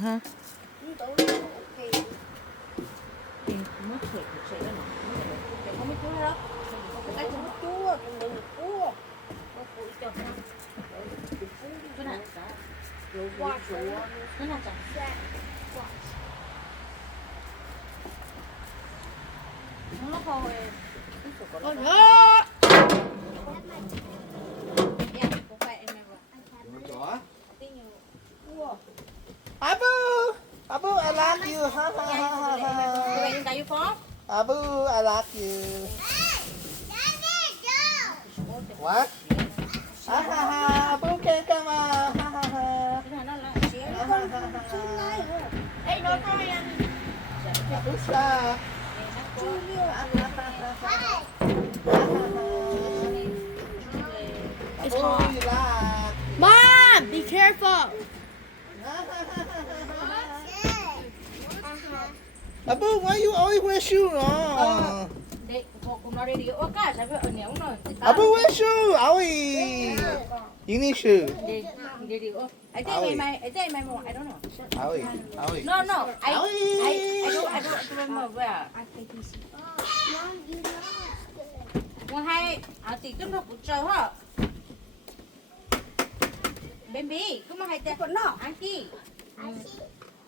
hả? Thì mất thịt sẽ nó không biết chúa đó. Cái không biết chúa, đừng được chúa. Có phụ cho nó. Cái này rồi qua chúa. Cái này chẳng. Nó thôi. Ôi giời. Abu, Abu, I like you. Ha ha ha ha ha. Where are you from? Abu, I like you. What? Ha ha ha. Abu can come on. Ha ha ha. Hey, no try Abu stop. It's Abu, hot. you like. Mom, be careful. Abu, why you always wear shoes on? Để cũng nói đi ô cả sao phải ở nhậu rồi. Abu wear shoes. Aoi. You need shoes. Để ô. I think my mom. I don't know. Aoi. Aoi. No. I don't remember where. Một hai thì chúng nó cũng chơi hả? Baby, cứ mà hai tay còn nó, auntie.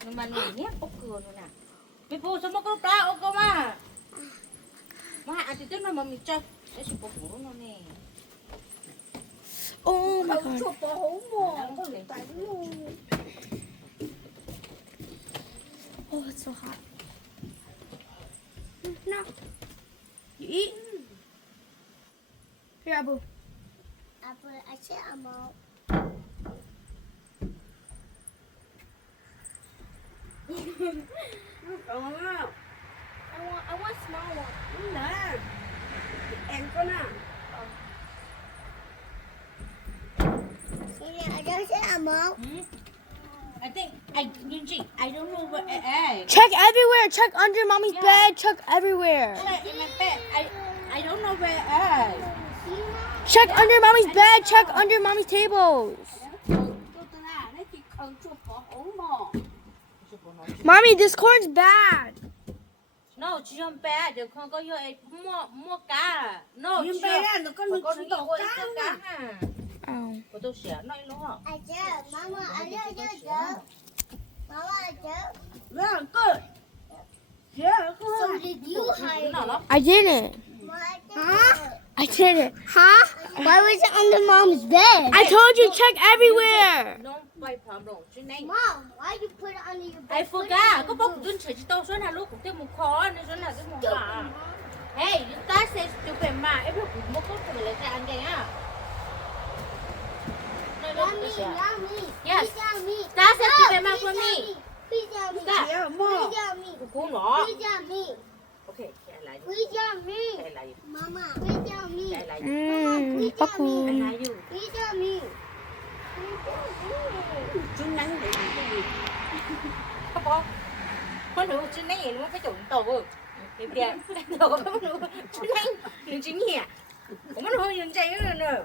Nhưng mà này nhé, ốc cửa rồi nè. Bị phụ sao mà có đó, ốc cơ mà. Mà hai auntie chúng nó mà mình chơi, để chụp phụ nó nè. Oh my god. Chụp phụ mà, có liền tay luôn. Oh, it's so hot. No. You eat? Here, Abu. I said I'm out. I want small one. Nè. Em có nè. I just said I'm out. I think I don't know where Check everywhere. Check under mommy's bed. Check everywhere. in my bed. I don't know where Check under mommy's bed. Check under mommy's tables. Mommy, this corn's bad. No, chị không bé, được không có yêu ấy mua cá. No, Nhưng chị bé là nó có nước có chỉ nhiều tàu cá cá nè. Oh. Có tôi sẽ nói luôn hả? I just, Mama, I just. Mama, I just. Very good. Yeah, So did you hide it? I didn't. Huh? I didn't. Huh? Why was it under Mom's bed? I told you check everywhere. Don't buy problem. Chị này. Mom, why you put it under your bed? I forgot. Có bốc đun chỉ tao số nào lúc cũng tiêu một khó nên số nào cái một hả? Hey, you start say stupid ma. Em biết cũng một có phải là cái anh đây á. Yummy, yummy. Yes. Please yummy. Start say stupid ma Please for me. yummy. Please yummy. Start. yeah, more. Please yummy. Cô nó. Please yummy. Okay, kể lại đi. Please yummy. Kể lại đi. Mama, please yummy. Kể lại đi. Mmm, Kể Paku. lại đi. Please yummy. Chú nắng để cái gì? Con nữ trên này nó phải trộn tàu rồi. Cái bia, tàu có con nữ trên này những chính nhỉ? Có mất hơi những trái nữa nữa.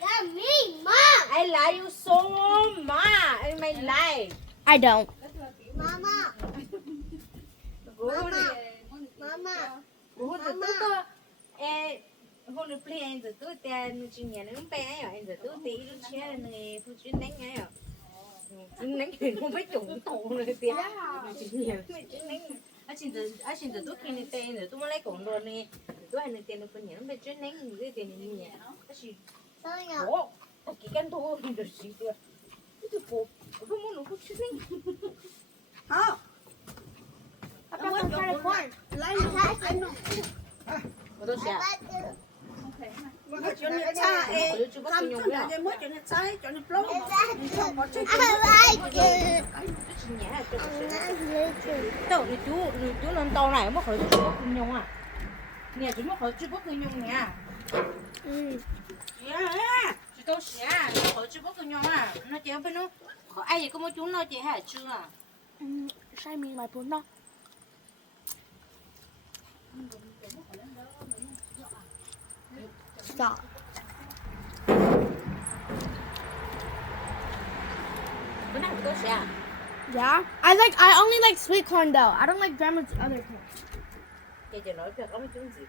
Yummy, Mom. I like you so much in my life. I don't. Mama, Good. Mama. Good. Tôi hôm nay play anh tôi tiền chuyện nhà nó bé rồi anh tôi tí nó chia này phụ chuyện đánh ngay rồi. Chuyện đánh thì không phải trộn tàu nữa tiền. Chuyện nhà chuyện đánh. À chính tôi khi này tiền rồi tôi mới lấy cổng rồi này. Tôi hay này tiền được phần nhà nó bị chuyện đánh người tiền như nhỉ. À chỉ Sonia. ủa cái căn thua được gì cơ. Cái cô không muốn nó có chuyện đánh. Hả? I want your corn. Lấy nó cái nó. Tôi sẽ. Nó cho nó cha ê. Không cho nó để mất cho nó trái, cho nó plốt. Không có chứ. I like it. Tao thì chú lên tàu này mất khỏi chú bốc kinh nhung à. Nè chú mất khỏi chú bốc kinh nhung nha. Chú tao sẽ mất khỏi chú bốc kinh nhung à. Nó chỉ bên nó khỏi ai gì có mấy chú nó chỉ hả chưa à. Show me my phone now. Stop. bữa nào tôi sẽ Yeah. I only like sweet corn though. I don't like grandma's other corn. cái chuyện nói việc có mấy chuyện gì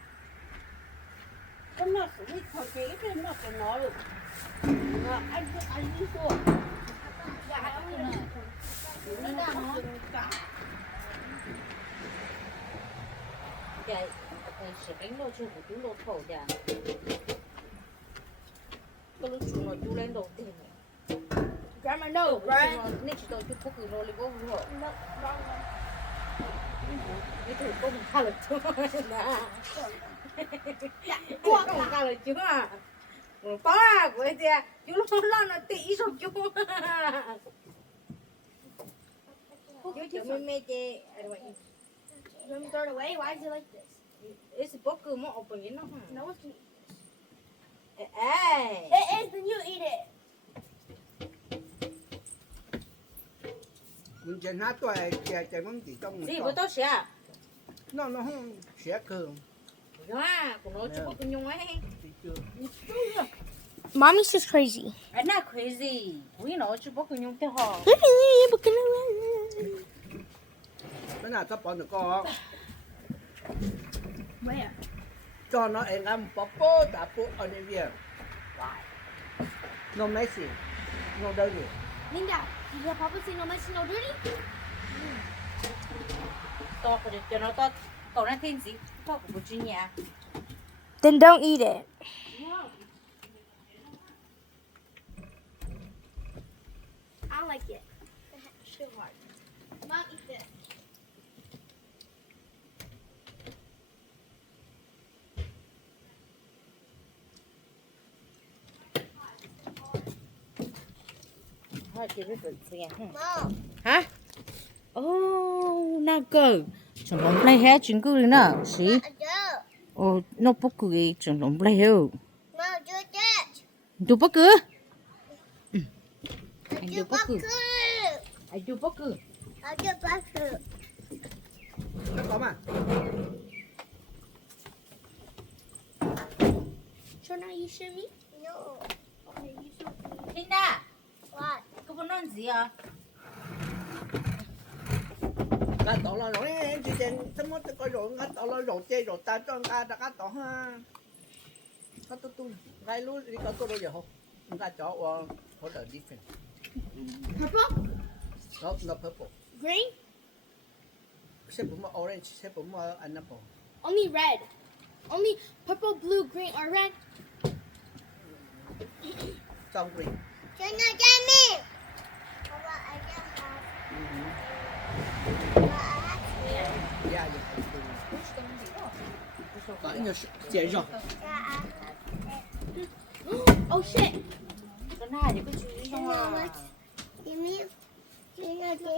Con nó xử lý thôi cái nó cho nó luôn. Anh đi xuống. cái sẽ đánh đồ chưa của chúng đồ thổ dạ cái lúc chúng nó chú lên đầu tiên này Grandma, no, right? nên chỉ tôi chú có cứ nó lên bố hú hộ cái thử có một khá là chú nè có một khá là chú à có à của chị chú lo lo nó tỉ xong chú chú chú mê mê chị You want me to throw it away? Why is it like this? it's bố cứ một open nó hả No one's gonna eat ê it. It is, then you eat it. Mình chỉ hát tuổi chạy mắm chỉ trong gì của tôi sẽ nó không sẽ cường à của nó chú có nhung ấy thì chưa Mommy's just crazy. I'm not crazy we know chú bố cứ nhung thế hò cái nào sắp bỏ được con Where? cho nó ăn bố đã bố ở đây việc no messy no dirty Linda, did Papa say no messy, no dirty? to cho nó to cậu đang thêm gì to của bố chú nhà Then don't eat it. I don't like it. It's too hard. Mom, eat this. thôi chị biết được gì Mom. hả na cơ chúng nó play hết chuyện cứ nữa xí Mom, nó bố cứ chúng nó play hết do that. chú bố cứ Do bucket. ai chú bố cứ Do bucket. nó có mà So now you show me? No. Okay, you show me. Linda What? cô muốn nói gì à ngã tổ là rồi chị đừng sớm mất coi rồi ngã tổ là rồi chơi rồi ta cho ngã đã ngã tổ ha ngã tổ tu ngã lú đi có tôi đâu giờ không ngã chó có đợi different Purple? no purple Green? xếp bụng orange xếp bụng apple Only red. Only purple, blue, green, or red. trong green Can you get me? Papa, I can have. Papa, I have. yeah có nhiều dễ rồi Oh shit. cái này thì có chú ý không à Give me. Can you get me?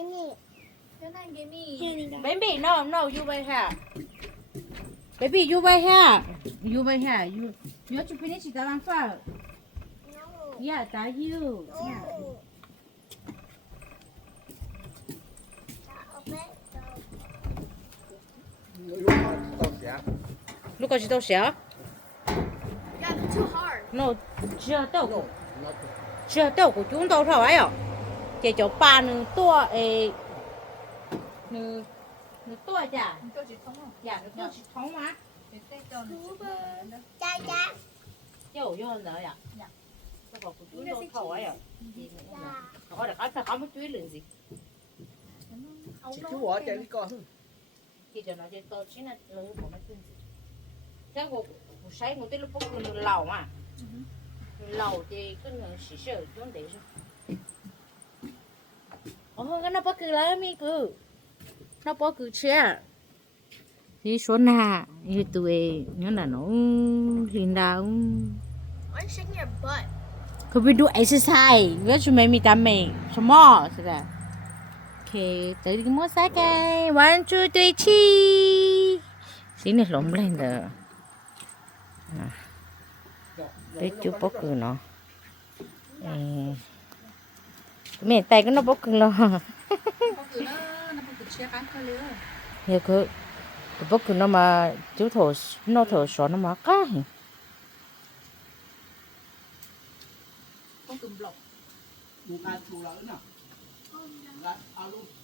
baby no you wait here baby you wait here you have to finish the one first No. yeah that you yeah. lúc có gì đâu sẽ Yeah, they're too hard. no chưa đâu no not chưa đâu của chúng tôi thôi à chỉ cho ba nữa to ấy nữa to chả dạ nữa chỉ thống mà Cha cha. chứ vô nữa à tôi bảo của chúng tôi thôi à họ đã có phải có một chuối lượng gì chỉ chú ở chạy đi con thì cho nó chơi to chứ là lớn của mấy chuyện gì chắc của sáng của tôi lúc bốc cứ lẩu mà lẩu thì cứ người xí sợ chỗ đấy rồi cái nó bốc cứ lá mi cứ nó bốc cứ chia thì số na thì tụi nhớ là nó hiện đạo Why are you shaking your butt? could we do exercise với chúng mình làm mình什么是的 OK tới đi mua sách cái 1 2 3 chi xí này lộn lên rồi cái chú bốc cừ nó mẹ tay cái nó bốc cừ lo nhiều cái bốc cừ nó mà chú thổ nó thổ sọ nó mà cá không cầm lọc đủ ăn đủ lỡ nào Gạt alo